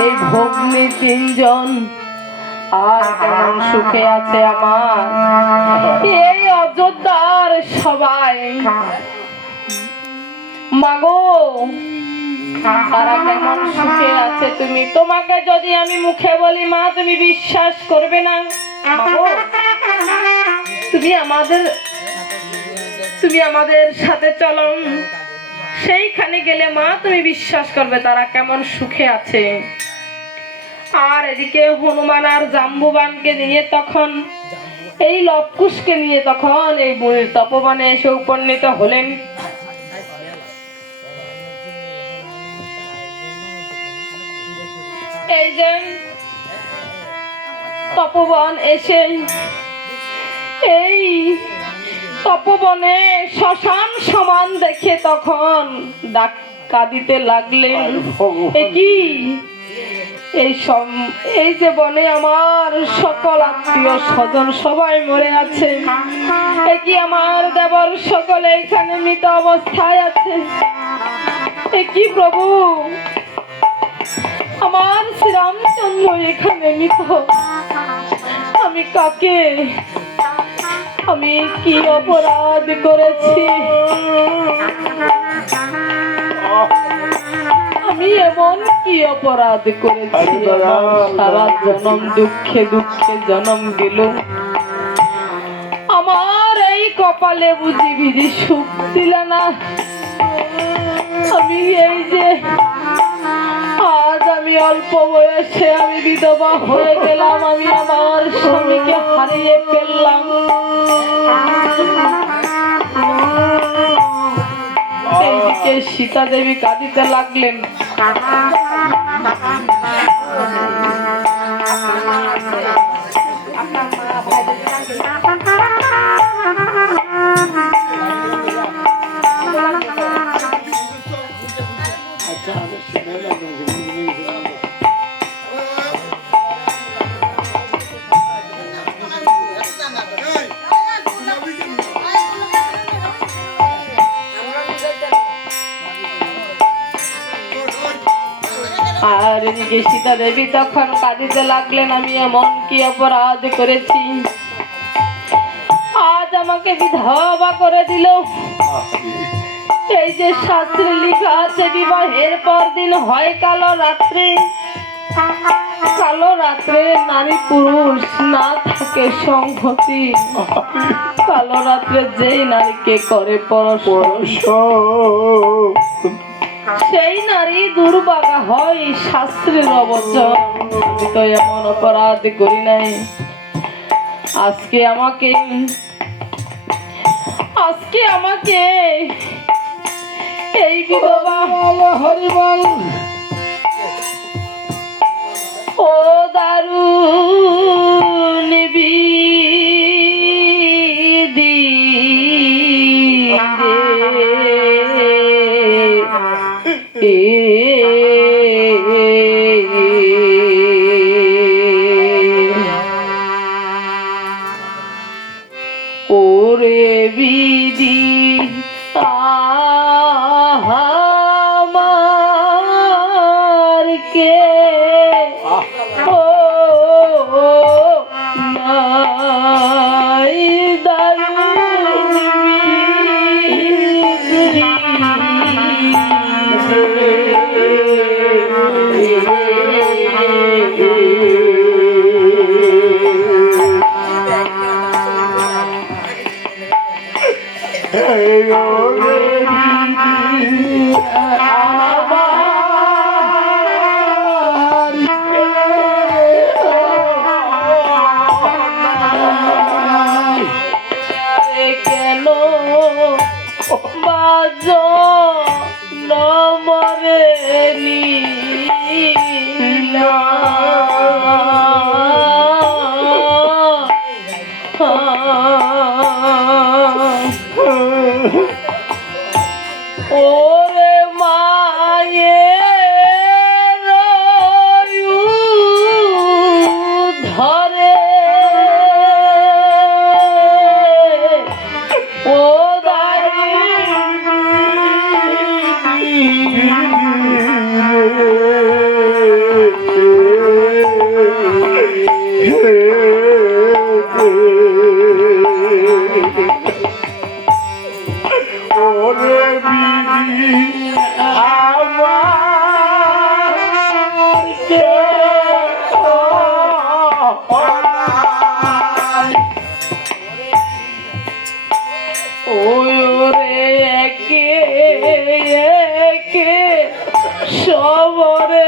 এই ভগ্নি তিনজন আর কেমন সুখে আছে আমার? এই অযোধ্যার সবাই। মাগো, তারা কেমন সুখে আছে তুমি? তোমাকে যদি আমি মুখে বলি, মা, তুমি বিশ্বাস করবে না? তুমি আমাদের তুমি আমাদের সাথে চলো গেলে মা তুমি বিশ্বাস করবে তারা কেমন সুখে আছে। আর এদিকে হনুমান আর জাম্বুবানকে নিয়ে তখন, এই লবকুশকে নিয়ে তখন এই মুনির তপবনে এসে উপনীত হলেন। এই যে তপবন এসে এই তপবনে শ্মশান সমান দেখে তখন ডাক কাঁদিতে লাগলেন। কি? এই সব এই যে বনে আমার সকল আত্মীয় স্বজন সবাই মরে আছে। কি আমার দেবর সকলে এখানে মৃত অবস্থায় আছে? কি প্রভু? আমার শ্রীরামচন্দ্র এখানে মৃত। আমি কাকে আমি কি অপরাধ করেছি? আমি এমন কি অপরাধ করেছি? সারা জনম দুঃখে দুঃখে জনম গেল আমার এই কপালে বুঝি ভিজি সুখ দিল না। আমি এই যে আজ আমি অল্প বয়সে আমি বিধবা হয়ে গেলাম। আমি আমার স্বামীকে হারিয়ে ফেললাম। এইদিকে সীতা দেবী কাঁদিতে লাগলেন আর এদিকে সীতা দেবী তখন কাঁদিতে লাগলেন, আমি এমন কি অপরাধ করেছি? আজ আমাকে বিধবা করে দিল। এই যে শাস্ত্রে লেখা আছে, বিবাহের পর দিন হয় কালো রাত্রে। কালো রাত্রে নারী পুরুষ না থাকে সংহতি। কালো রাত্রে যেই নারীকে করে পরস্পর সেই নারী দুর্বাগা হয় শাস্ত্রের অবচন তো এমন অপরাধ করি নাই। আজকে আমাকে আজকে আমাকে এই বিবাহ হরিবল। ও দারুণ ওরে একে একে সবরে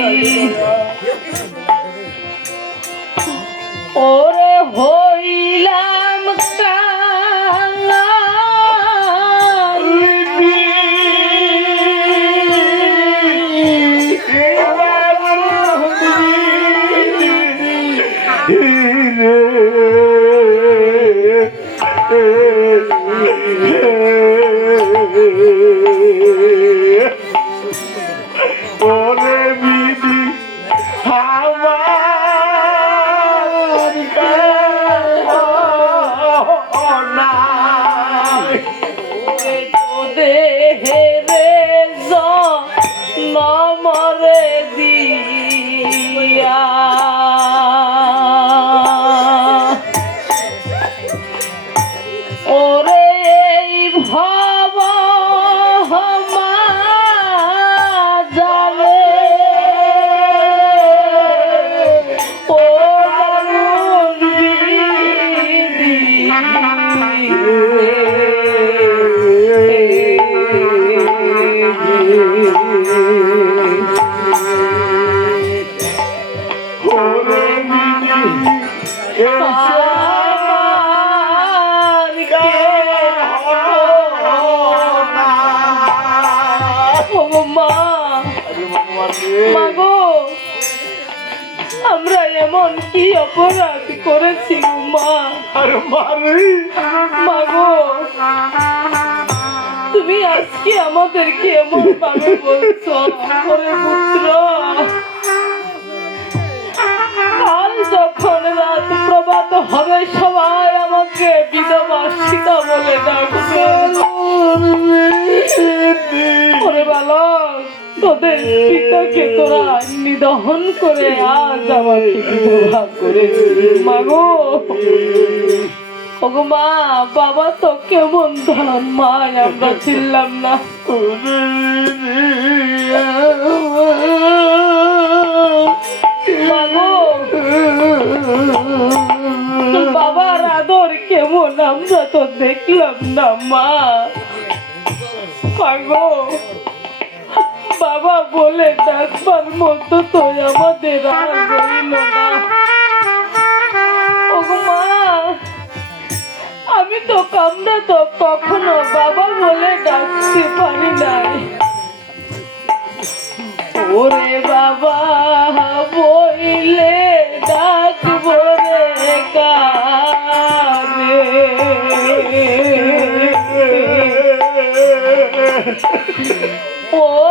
ওরে মাগো আমরা এমন কি অপরাধ করেছি মা? আর মাগো তুমি আজকে আমাদেরকে এমন ভাবে বলছো পুত্র। হবে সবাই আমাকে বিধবা সীতা বলে ডাকবে ওরে বালক তোদের পিতাকে তোরা নিদহন করে আজ আমাকে বিধবা করেছিস মাগো। মা, বাবা তো কেমন ধন মা আমরা ছিলাম না। আমরা তো দেখলাম না, মা। মাগো বাবা বলে ডাকবার মতো তো আমাদের আমি তো কামড়া তো কখনো। বাবা বলে, ডাকতে পারি নাই। ওরে বাবা। ওরে বাবা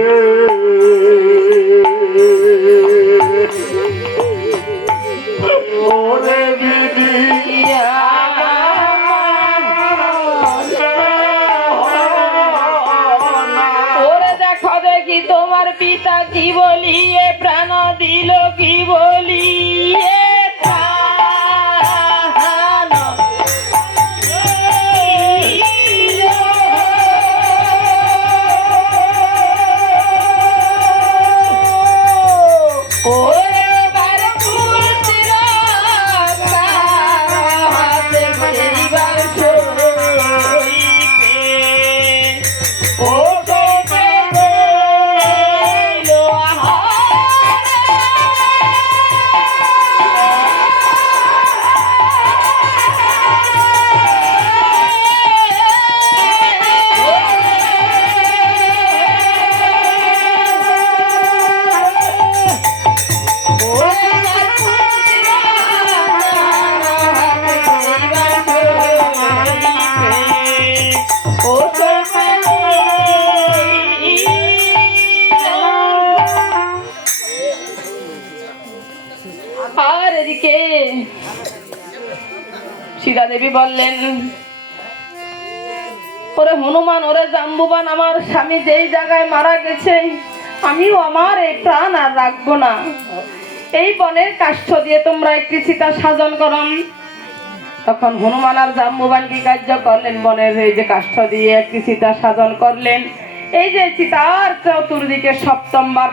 Yeah. আর এদিকে। সীতা দেবী বললেন, ওরে হনুমান, ওরে জাম্বুবান, আমার স্বামী যেই জায়গায় মারা গেছে, আমিও আমার এই প্রাণ আর রাখব না। এই বনের কাষ্ঠ দিয়ে তোমরা একটি সীতা সাজন করম। তখন হনুমান আর জাম্বুবান কি কার্য করলেন? বনের এই যে কাষ্ঠ দিয়ে একটি সীতা সাজন করলেন। এই যে সীতার চতুর্দিকে সপ্তমবার